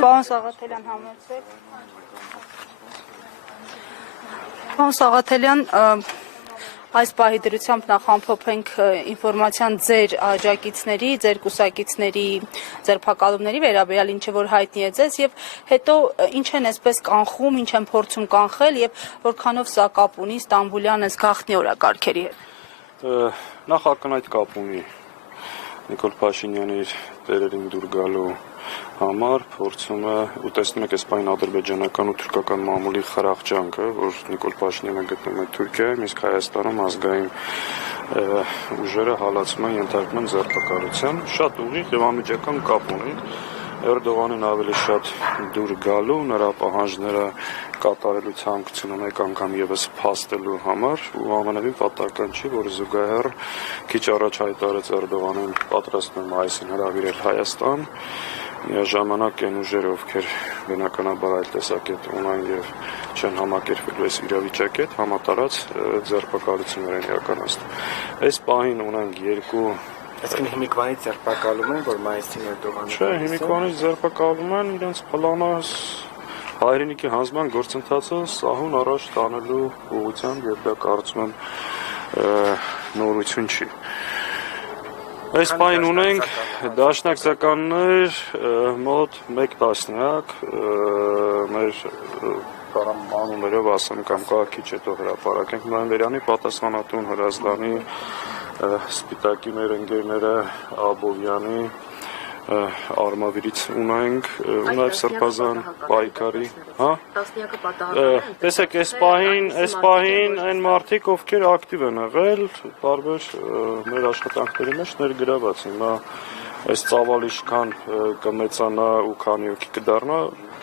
Պարոն Սաղաթելյան, համեցեք։ Պարոն Սաղաթելյան, այս պահի դրությամբ նախ ամփոփենք ինֆորմացիան ձեր աջակիցների, ձեր կուսակիցների ձերբակալումների վերաբերյալ, ինչը որ հայտնի է ձեզ, եւ հետո ինչ են այսպես կանխում, ինչ են փորձում կանխել եւ որքանով սա կապ ունի Ստամբուլյան այս գաղտնի օրակարգերի հետ։ Նախ ակնհայտ կապ ունի Նիկոլ Փաշինյանի իր տերերին դուր գալու համար փորձում է ու տեսնում եք այս պայն ադրբեջանական ու թուրքական մամուլի խրախճանքը, որ Նիկոլ Փաշինյանը գտնում է Թուրքիայում, իսկ Հայաստանում ազգային ուժերը հալածում են ենթարկում են ձերբակալության, շատ ուղիղ եւ անմիջական կապ ունի Էրդողանին ավելի շատ դուր գալու, նրա պահանջները կատարելու ցանկությունը մեկ անգամ եւս փաստելու համար ու ամենևին պատահական չի, որ զուգահեռ քիչ առաջ հայտարարեց Էրդողանին պատրաստվում մայիսին հրավիրել Հայաստան, միաժամանակ այն ուժերը, ովքեր բնականաբար այլ տեսակետ ունեն եւ չեն համակերպվելու այս իրավիճակի հետ, համատարած ձերբակալություններ են իրականացնում։ Այս պահին ունենք երկու Այսինքն հիմիկվանից ձերբակալում են, որ մայիսին Էրդողանը։ Չէ, հիմիկվանից ձերբակալում են իրենց պլանը հայրենիքի հանձնման գործընթացը սահուն առաջ տանելու ուղղությամբ եւ դա կարծում եմ նորություն չի։ Այս պայն ունենք դաշնակցականներ մոտ 1 տասնյակ մեր անուններով ասեմ կամ քիչ հետո հրապարակենք Նոյեմբերյանի պատասխանատուն Հրազդանի Սպիտակի մեր ընկերները Աբովյանի Արմավիրից ունենք ու նաև Սրբազան պայքարի, հա? Տեսեք, այս պահին այն մարդիկ, ովքեր ակտիվ են եղել, տարբեր մեր աշխատանքների մեջ ներգրաված, հիմա այս ծավալ ինչքան կմեծանա ու քանի հոգի կդառնա,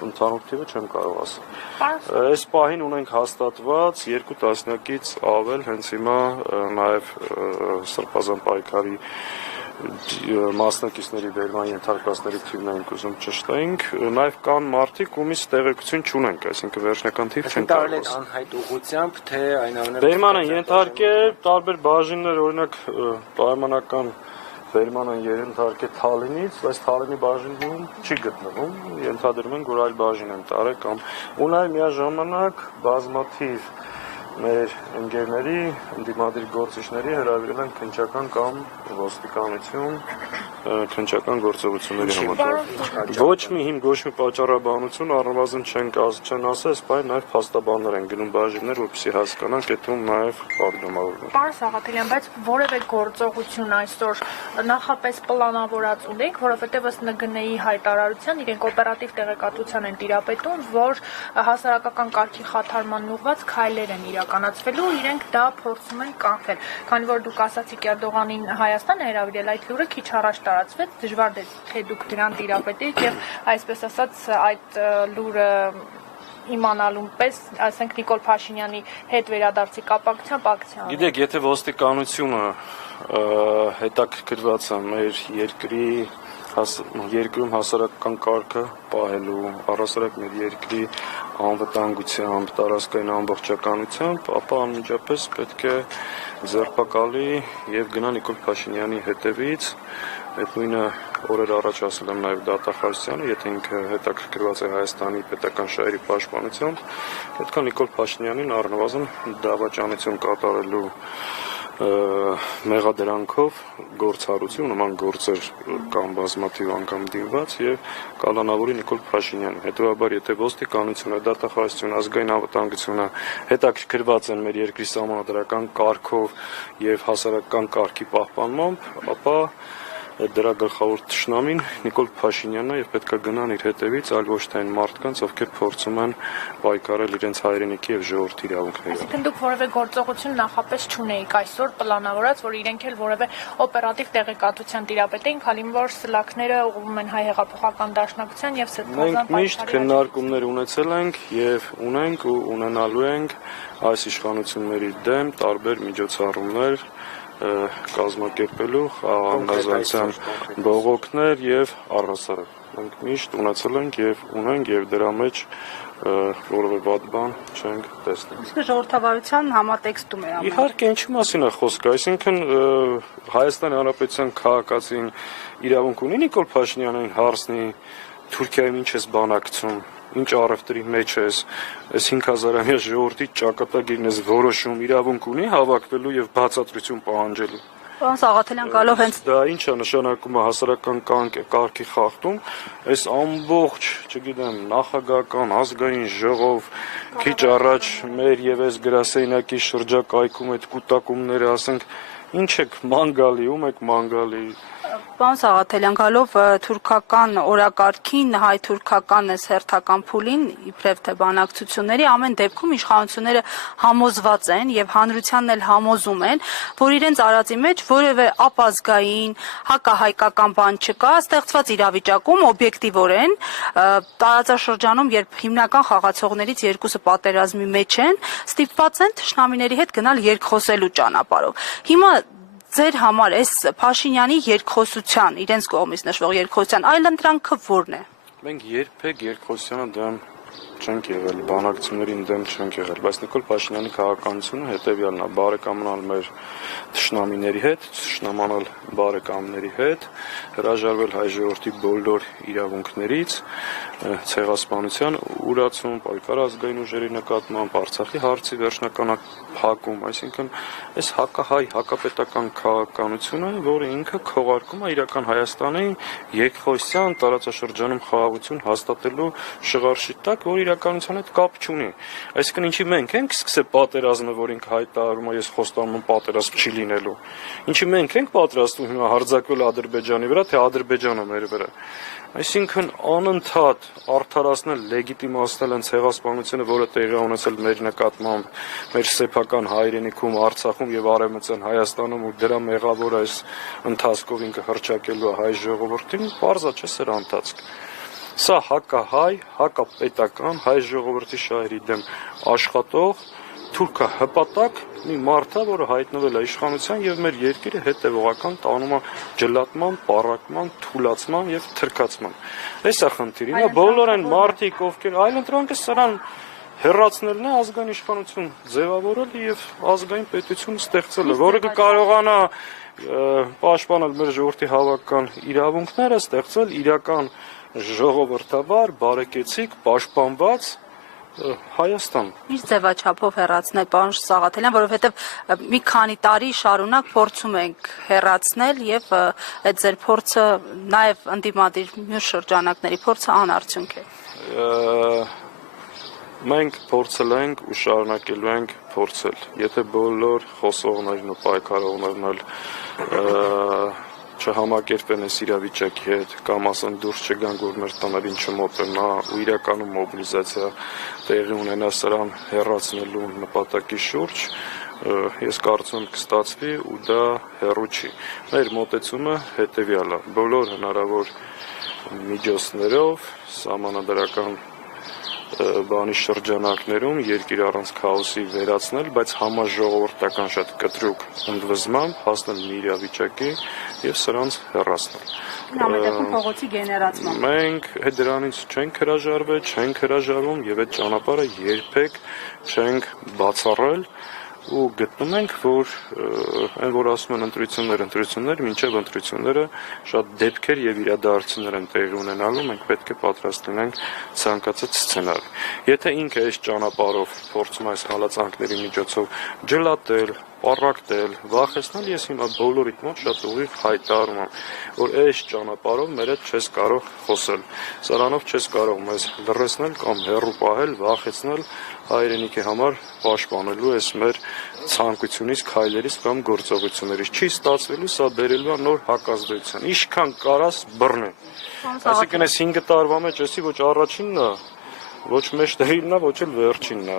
ընդհանուր թիվը չեմ կարող ասել։ Այս պահին ունենք հաստատված 2 տասնյակից ավել հենց հիմա նաև Սրբազան պայքարի մասնակիցների վերման ենթարկվածների թիվն ենք ուզում ճշտենք, նաև կան մարդիկ, ումից տեղեկություն չունենք, այսինքն վերջնական թիվ չեն կարող ասել։ Անհայտ ուղղությամբ, թե այնուամենայնիվ Վերման են ենթարկել տարբեր բաժիններ, օրինակ պայմանական վերման են ենթարկել Թալինից, այս Թալինի բաժինում չի գտնվում, ենթադրում են, որ այլ բաժին են տարել կամ ու նաև միաժամանակ բազմաթիվ մեր ընկերների, ընդդիմադիր գործիչների հրավիրել են քննչական կամ ոստիկանություն, քննչական գործողությունների համար։ Ոչ մի հիմք, ոչ մի պատճառաբանություն առնվազն չեն ասել, սպայն նաև փաստաբաններ են գնում բաժիններ, որպեսզի հասկանանք, այդում նաև բարդոմավորվում։ Պարոն Սաղաթելյան, բայց որևէ գործողություն այսօր նախապես պլանավորած ունենք, որովհետև ըստ ՆԳՆ-ի հայտարարության իրենք օպերատիվ տեղեկատվության են տիրապետում, որ հասարակական կարգի խաթարման ուղղված քայլեր են իրականացվելու, իրենք դա փորձում են կանխել։ Քանի որ դուք ասացիք Էրդողանին Հայաստան հրավիրել, այդ լուրը քիչ առաջ տարածվեց, դժվար է թե դուք դրան տիրապետեիք եւ այսպես ասած այդ լուրը իմանալուն պես, ասենք Նիկոլ Փաշինյանի հետ վերադարձի կապակցությամբ ակցիա։ Գիտեք, եթե ոստիկանությունը հետաքրքրված է մեր երկրում հասարակական կարգը պահելու, առհասարակ մեր երկրի անվտանգությամբ, տարածքային ամբողջականությամբ, ապա անմիջապես պետք է ձերբակալի եւ գնա Նիկոլ Փաշինյանի հետևից, այդ նույնը օրեր առաջ ասել եմ նաև դատախազությանը, եթե ինքը հետաքրքրված է Հայաստանի պետական շահերի պաշտպանությամբ, պետք է Նիկոլ Փաշինյանին առնվազն դավաճանություն կատարելու մեղադրանքով գործառույթի նման գործեր կամ բազմաթիվ անգամ դիմված եւ կալանավորի Նիկոլ Փաշինյանին։ Հետևաբար, եթե ոստիկանությունը, դատախազությունը, ազգային անվտանգությունը հետաքրքրված են մեր երկրի սահմանադրական կարգով եւ հասարակական կարգի պահպանմամբ, ապա դրա գլխավոր թշնամին Նիկոլ Փաշինյանն է եւ պետք է գնան իր հետևից, այլ ոչ թե այն մարդկանց, ովքեր փորձում են պայքարել իրենց հայրենիքի եւ ժողովրդի իրավունքների համար։ Այսինքն դուք որևէ գործողություն նախապես չունեիք այսօր պլանավորած, որ իրենք էլ որևէ օպերատիվ տեղեկատվության տիրապետեին, քանի որ սլաքները ուղղվում են հայ հեղափոխական դաշնակցության եւ Սրբազան Մենք միշտ քննարկումներ ունեցել ենք եւ ունենք ու ունենալու ենք այս իշխանությունների դեմ տարբեր միջոցառումներ կազմակերպելու խաղաղանձնության բողոքներ եւ առհասարակ մենք միշտ ունեցել ենք եւ ունենք եւ դրա մեջ որևէ վատ բան չենք տեսնում։ Իսկ ժողովրդավարության համատեքստում է ամեն։ Իհարկե, ինչի մասին է խոսքը, այսինքն Հայաստանի Հանրապետության քաղաքացին իրավունք ունի Նիկոլ Փաշինյանին հարցնի Թուրքիայում ինչ ես բանակցում, ինչ առևտրի մեջ ես, այս 5000-ամյա ժողովրդի ճակատագիրն ես որոշում, իրավունք ունի հավաքվելու եւ բացատրություն պահանջելու։ Պարոն Սաղաթելյան, գալով հենց Դա ինչ է նշանակում է հասարակական կարգի խախտում, այս ամբողջ, չգիտեմ, նախագահական, ազգային ժողով, քիչ առաջ մեր եւ այս գրասենյակի շրջակայքում այդ կուտակումները, ասենք, ինչ եք մանգալի, ում եք մանգալի։ Պարոն Սաղաթելյան, գալով թուրքական օրակարգին, հայ-թուրքական այս հերթական փուլին, իբրև թե բանակցությունների, ամեն դեպքում իշխանությունները համոզված են եւ հանրությանն էլ համոզում են, որ իրենց արածի մեջ որևէ ապազգային, հակահայկական բան չկա, ստեղծված իրավիճակում օբյեկտիվորեն տարածաշրջանում, երբ հիմնական խաղացողներից երկուսը պատերազմի մեջ են, ստիպված են թշնամիների հետ գնալ երկխոսելու ճանապարհով։ Հիմա ձեր համար այս Փաշինյանի երկխոսության, իրենց կողմից նշվող երկխոսության այլընտրանքը ո՞րն է։ Մենք երբեք երկխոսությանը դեմ չենք եղել, բանակցություններին դեմ չենք եղել, բայց Նիկոլ Փաշինյանի քաղաքականությունը հետևյալն է՝ բարեկամանալ մեր թշնամիների հետ, թշնամանալ բարեկամների հետ, հրաժարվել հայ ժողովրդի բոլոր իրավունքներից, ցեղասպանության ուրացում, պայքար ազգային ուժերի նկատմամբ, Արցախի հարցի վերջնականափակում, այսինքն այս հակահայ, հակապետական քաղաքականությունը, որը ինքը քողարկում է իրական Հայաստանի երկխոսության տարածաշրջանում խաղաղություն հաստատելու շղարշի տակ, որ իրականության հետ կապ չունի։ Այսինքն ինչի մենք ենք սկսել պատերազմը, որ ինքը հայտարարում է, ես խոստանում եմ պատերազմ չի լինելու։ Ինչի մենք ենք պատրաստվում հիմա հարձակվել Ադրբեջանի վրա, թե Ադրբեջանը մեր վրա։ Այսինքն անընդհատ արդարացնել, լեգիտիմացնել են ցեղասպանությունը, որը տեղի է ունեցել մեր նկատմամբ, մեր սեփական հայրենիքում, Արցախում եւ Արևմտյան Հայաստանում ու դրա մեղավորը այս ընթացքով ինքը հռչակելու է հայ ժողովրդին, բարձա չէ սրա ընթացք։ Սա հակահայ, հակապետական հայ ժողովրդի շահերի դեմ աշխատող թուրքա հպատակ մի մարդ է, որը հայտնվել է իշխանության եւ մեր երկիրը հետեւողական տանում է ջլատման, պառակման, թուլացման եւ թրքացման։ Այս է խնդիրը, նա բոլոր այն մարդիկ, ովքեր այլընտրանքը սրան հեռացնելն է ազգային իշխանություն ձևավորել եւ ազգային պետություն ստեղծելը, որը կկարողանա պաշտպանել մեր ժողովրդի հավաքական իրավունքները, ստեղծել իրական ժողովրդավար, բարեկեցիկ, պաշտպանված Հայաստան։ Ինչ ձևաչափով հեռացնել, պարոն Սաղաթելյան, որովհետև մի քանի տարի շարունակ փորձում ենք հեռացնել եւ այդ ձեր փորձը նաեւ ընդդիմադիր մյուս շրջանակների փորձը անարդյունք է։ Մենք փորձել ենք ու շարունակելու ենք փորձել։ Եթե բոլոր խոսողներն ու պայքարողներն չհամակերպեն այս իրավիճակի հետ կամ ասեն դուրս չգան, որ մեր տաներին չմոտենա ու իրականում մոբիլիզացիա տեղի ունենա սրան հեռացնելու նպատակի շուրջ, ես կարծում եմ կստացվի ու դա հեռու չի։ Մեր մոտեցումը հետևյալ է՝ բոլոր հնարավոր միջոցներով սահմանադրական բանի շրջանակներում երկիր առանց քաոսի վերացնել, բայց համաժողովրդական շատ կտրուկ ընդվզմամբ հասնել մի իրավիճակի եւ սրանց հեռացնել։ Համատեքուն փողոցի գեներացման։ Մենք դրանից չենք հրաժարվել, չենք հրաժարվում եւ այդ ճանապարհը երբեք չենք բացառել ու գտնում ենք, որ այն որ ասում են ընտրություններ, մինչև ընտրությունները շատ դեպքեր եւ իրադարձություններ են տեղի ունենալու, մենք պետք է պատրաստ լինենք ցանկացած սցենարի։ Եթե ինքը այս ճանապարհով փորձում այս հալածանքների միջոցով ջլատել, պառակտել, վախեցնել, ես հիմա բոլորիդ մոտ շատ ուղիղ հայտարարում եմ, որ այս ճանապարհով մեր հետ չես կարող խոսել։ Սրանով չես կարող մեզ լռեցնել կամ հեռու պահել, վախեցնել հայրենիքի համար պաշտպանելու այս մեր ցանկությունից, քայլերից կամ գործողություններից։ Չի ստացվելու, սա բերելու է նոր հակազդեցության։ Ինչքան կարաս բռնի։ Այսինքն այս 5 տարվա մեջ էսի ոչ առաջինն է, ոչ մեջտեղինն է, ոչ էլ վերջինն է։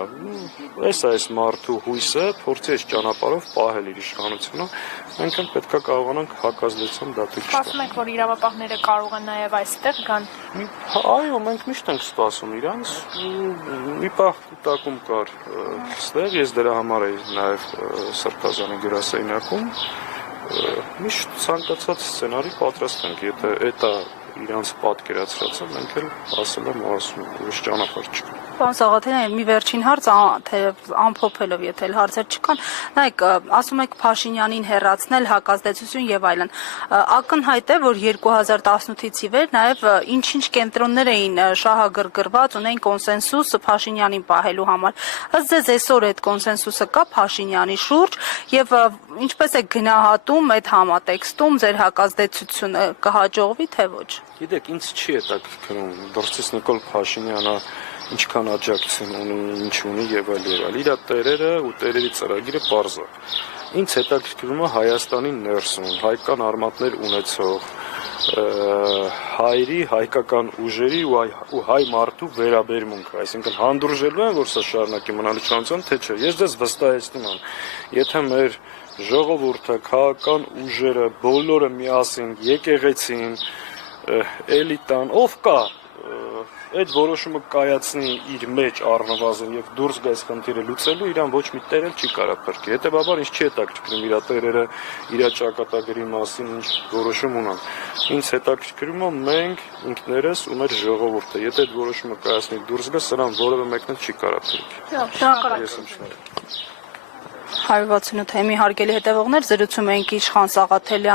Այս է այս մարդու հույսը, փորձի այս ճանապարհով պահել իր իշխանությունը, մենք էլ պետք է կարողանանք հակազդեցության դատել։ Ասում եք, որ իրավապահները կարող են նաև այստեղ գան։ Այո, մենք միշտ ենք սպասում իրանց։ Մի պահ կուտակում կար ստեղ, ես դրա համար էի նաև Սրբազանի գրասենյակում։ Միշտ ցանկացած սցենարի պատրաստ ենք, եթե դա իրանց պատկերացրածը մենք էլ ասել եմ ասում ուրիշ ճանապարհ չկա։ Պարոն Սաղաթելյան, մի վերջին հարց, թե ամփոփելով, եթե էլ հարցեր չկան, նայեք, ասում եք Փաշինյանին հեռացնել, հակազդեցություն եւ այլն։ Ակնհայտ է, որ 2018-ից ի վեր նաեւ ինչ-ինչ կենտրոններ էին շահագրգռված, ունեն կոնսենսուս Փաշինյանին պահելու համար։ Ըստ ձեզ այսօր այդ կոնսենսուսը կա Փաշինյանի շուրջ եւ ինչպես է գնահատում այդ համատեքստում ձեր հակազդեցությունը կհաջողվի թե ոչ։ Գիտեք, ինձ չի հետաքրքրում դրսից Նիկոլ Փաշինյանը ինչքան աջակցություն ունի, ինչ ունի եւ այլ։ Իր տերերը ու տերերի ծրագիրը պարզ է։ Ինձ հետաքրքրում է Հայաստանի ներսում հայկական արմատներ ունեցող հայերի, հայկական ուժերի ու հայ մարդու վերաբերմունքը, այսինքն հանդուրժելու են, որ սա շարունակի մնալու չանցան, թե չէ։ Ես դες վստահեցնում եմ, եթե մեր ժողովուրդը, քաղաքական ուժերը, բոլորը միասին, եկեղեցին, էլիտան, ով կա, այդ որոշումը կայացնի իր մեջ առնվազն եւ դուրս գա այս խնդիրը լուծելու, իրան ոչ մի տեր էլ չի կարա փրկի։ Հետեւաբար ինձ չի հետաքրքրում իր տերերը, իր ճակատագրի մասին ինչ որոշում ունեն։ Ինձ հետաքրքրում է մենք ինքներս ու մեր ժողովուրդը։ Եթե այդ որոշումը կայացնի դուրս գա, սրան որևէ մեկն էլ չի կարա փրկի։ Ես եմ շնորհակալ։ 168 թեմի հարգելի հետևողներ, զրուցում ենք Իշխան Սաղաթելյան